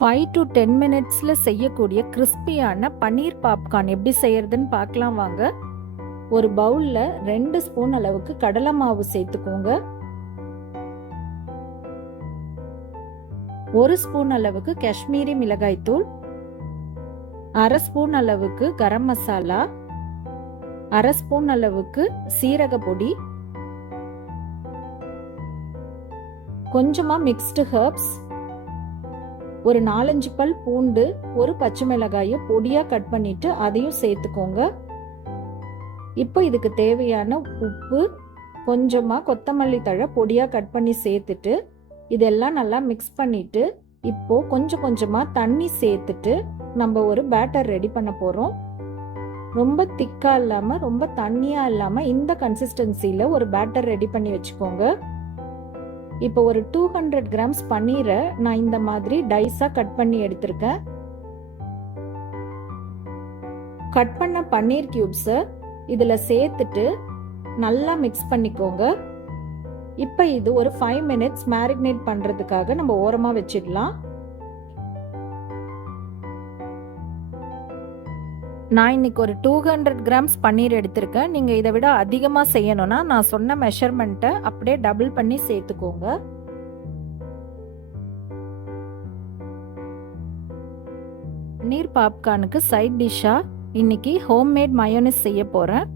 5 to 10 மினிட்ஸில் செய்யக்கூடிய கிறிஸ்பியான பன்னீர் பாப்கார்ன் எப்படி செய்யறதுன்னு பார்க்கலாம் வாங்க. ஒரு பவுலில் 2 ஸ்பூன் அளவுக்கு கடலை மாவு சேர்த்துக்கோங்க. 1 ஸ்பூன் அளவுக்கு காஷ்மீரி மிளகாய் தூள், 1/2 ஸ்பூன் அளவுக்கு கரம் மசாலா, 1/2 ஸ்பூன் அளவுக்கு சீரக பொடி, கொஞ்சமாக மிக்ஸ்டு ஹெர்ப்ஸ், ஒரு 4-5 பல் பூண்டு, ஒரு பச்சை மிளகாயை பொடியாக கட் பண்ணிட்டு அதையும் சேர்த்துக்கோங்க. இப்போ இதுக்கு தேவையான உப்பு, கொஞ்சமாக கொத்தமல்லி தழை பொடியாக கட் பண்ணி சேர்த்துட்டு இதெல்லாம் நல்லா மிக்ஸ் பண்ணிட்டு இப்போ கொஞ்சம் கொஞ்சமாக தண்ணி சேர்த்துட்டு நம்ம ஒரு பேட்டர் ரெடி பண்ண போகிறோம். ரொம்ப திக்காக இல்லாமல் ரொம்ப தண்ணியாக இல்லாமல் இந்த கன்சிஸ்டன்சியில் ஒரு பேட்டர் ரெடி பண்ணி வச்சுக்கோங்க. இப்போ ஒரு 200 கிராம்ஸ் பன்னீரை நான் இந்த மாதிரி டைஸாக கட் பண்ணி எடுத்திருக்கேன். கட் பண்ண பன்னீர் கியூப்ஸை இதில் சேர்த்துட்டு நல்லா மிக்ஸ் பண்ணிக்கோங்க. இப்போ இது ஒரு 5 மினிட்ஸ் மேரினேட் பண்ணுறதுக்காக நம்ம ஓரமாக வச்சிடலாம். நான் இன்னைக்கு ஒரு 200 கிராம்ஸ் பன்னீர் எடுத்திருக்கேன். நீங்கள் இதை விட அதிகமாக செய்யணும்னா நான் சொன்ன மெஷர்மெண்ட்டை அப்படியே டபுள் பண்ணி சேர்த்துக்கோங்க. பன்னீர் பாப்கார்னுக்கு சைட் டிஷ்ஷாக இன்னைக்கு ஹோம்மேட் மயோனஸ் செய்ய போகிறேன்.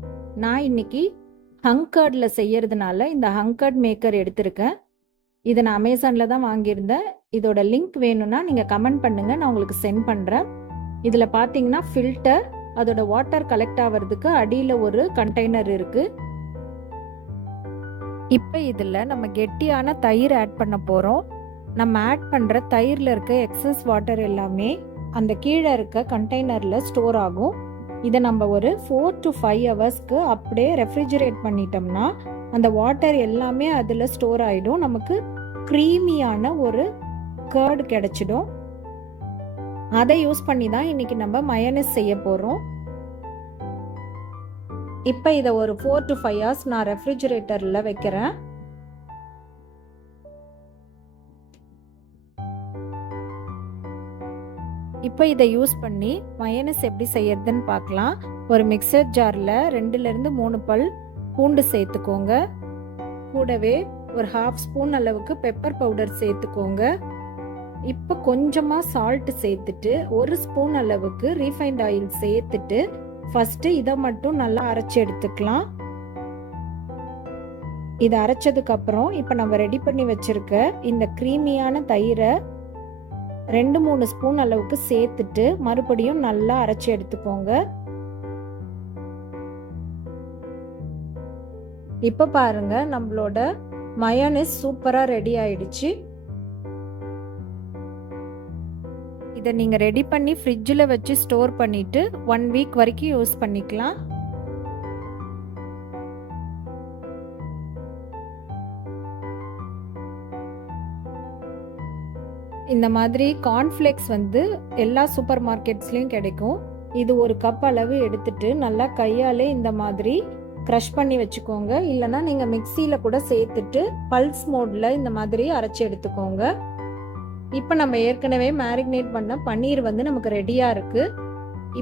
நான் இன்னைக்கு ஹங்கர்டில் செய்யறதுனால இந்த ஹங்கர்ட் மேக்கர் எடுத்திருக்கேன். இதை நான் அமேசானில் தான் வாங்கியிருந்தேன். இதோட லிங்க் வேணும்னா நீங்கள் கமெண்ட் பண்ணுங்கள், நான் உங்களுக்கு சென்ட் பண்ணுறேன். இதில் பார்த்தீங்கன்னா ஃபில்டர், அதோட வாட்டர் கலெக்ட் ஆகிறதுக்கு அடியில் ஒரு கண்டெய்னர் இருக்கு. இப்போ இதில் நம்ம கெட்டியான தயிர் ஆட் பண்ண போகிறோம். நம்ம ஆட் பண்ணுற தயிரில் இருக்க எக்ஸஸ் வாட்டர் எல்லாமே அந்த கீழே இருக்க கண்டெய்னரில் ஸ்டோர் ஆகும். இதை நம்ம ஒரு 4 to 5 ஹவர்ஸ்க்கு அப்படியே ரெஃப்ரிஜரேட் பண்ணிட்டோம்னா அந்த வாட்டர் எல்லாமே அதில் ஸ்டோர் ஆகிடும். நமக்கு க்ரீமியான ஒரு கர்டு கிடைச்சிடும். அதை யூஸ் பண்ணி தான் இன்னைக்கு நம்ம மயோனஸ் செய்ய போகிறோம். இப்போ இதை ஒரு 4 to 5 ஹவர்ஸ் நான் ரெஃப்ரிஜரேட்டரில் வைக்கிறேன். இப்போ இதை யூஸ் பண்ணி மயோனஸ் எப்படி செய்யறதுன்னு பார்க்கலாம். ஒரு மிக்சர் ஜாரில் 2 to 3 பல் பூண்டு சேர்த்துக்கோங்க. கூடவே ஒரு 1/2 ஸ்பூன் அளவுக்கு பெப்பர் பவுடர் சேர்த்துக்கோங்க. இப்போ கொஞ்சமாக சால்ட் சேர்த்துட்டு 1 ஸ்பூன் அளவுக்கு ரீஃபைண்ட் ஆயில் சேர்த்துட்டு ஃபஸ்ட்டு இதை மட்டும் நல்லா அரைச்சி எடுத்துக்கலாம். இதை அரைச்சதுக்கப்புறம் இப்போ நம்ம ரெடி பண்ணி வச்சிருக்க இந்த க்ரீமியான தயிரை 2-3 ஸ்பூன் அளவுக்கு சேர்த்துட்டு மறுபடியும் நல்லா அரைச்சி எடுத்துக்கோங்க. இப்போ பாருங்க, நம்மளோட மயோனஸ் சூப்பராக ரெடி ஆயிடுச்சு. இதை நீங்கள் ரெடி பண்ணி ஃப்ரிட்ஜில் வச்சு ஸ்டோர் பண்ணிவிட்டு 1 வீக் வரைக்கும் யூஸ் பண்ணிக்கலாம். இந்த மாதிரி கார்ன்ஃப்ளேக்ஸ் எல்லா சூப்பர் மார்க்கெட்ஸ்லேயும் கிடைக்கும். இது ஒரு கப் அளவு எடுத்துட்டு நல்லா கையாலே இந்த மாதிரி க்ரஷ் பண்ணி வச்சுக்கோங்க. இல்லைனா நீங்கள் மிக்சியில் கூட சேர்த்துட்டு பல்ஸ் மோடில் இந்த மாதிரி அரைச்சி எடுத்துக்கோங்க. இப்போ நம்ம ஏற்கனவே மேரினேட் பண்ண பன்னீர் நமக்கு ரெடியாக இருக்குது.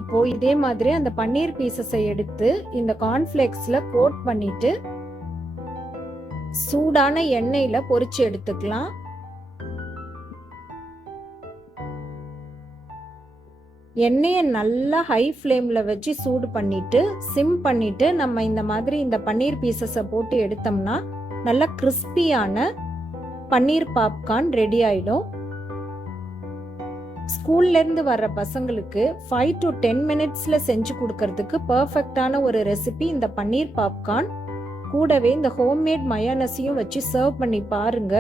இப்போது இதே மாதிரி அந்த பன்னீர் பீசஸை எடுத்து இந்த கார்ன்ஃப்ளேக்ஸில் கோட் பண்ணிட்டு சூடான எண்ணெயில் பொரிச்சு எடுத்துக்கலாம். எண்ணெயை நல்லா ஹை ஃப்ளேமில் வச்சு சூடு பண்ணிட்டு சிம் பண்ணிட்டு நம்ம இந்த மாதிரி இந்த பன்னீர் பீசஸை போட்டு எடுத்தோம்னா நல்லா கிறிஸ்பியான பன்னீர் பாப்கார்ன் ரெடி ஆகிடும். ஸ்கூல்லேருந்து வர்ற பசங்களுக்கு 5 to 10 மினிட்ஸில் செஞ்சு கொடுக்கறதுக்கு பர்ஃபெக்டான ஒரு ரெசிபி இந்த பன்னீர் பாப்கார்ன். கூடவே இந்த ஹோம்மேட் மயோனஸையும் வச்சு சர்வ் பண்ணி பாருங்க.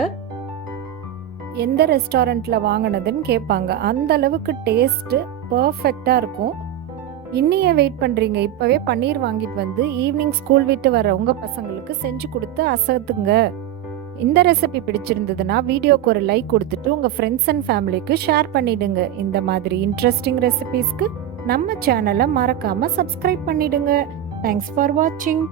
எந்த ரெஸ்டாரண்ட்டில் வாங்கினதுன்னு கேட்பாங்க. அந்த அளவுக்கு டேஸ்ட்டு பர்ஃபெக்டாக இருக்கும். இன்னையே வெயிட் பண்ணுறீங்க, இப்போவே பன்னீர் வாங்கிட்டு ஈவினிங் ஸ்கூல் விட்டு வர உங்கள் பசங்களுக்கு செஞ்சு கொடுத்து அசத்துங்க. இந்த ரெசிபி பிடிச்சிருந்ததுன்னா வீடியோக்கு ஒரு லைக் கொடுத்துட்டு உங்கள் ஃப்ரெண்ட்ஸ் அண்ட் ஃபேமிலிக்கு ஷேர் பண்ணிடுங்க. இந்த மாதிரி இன்ட்ரெஸ்டிங் ரெசிபீஸ்க்கு நம்ம சேனலை மறக்காமல் சப்ஸ்கிரைப் பண்ணிடுங்க. தேங்க்ஸ் ஃபார் வாட்சிங்.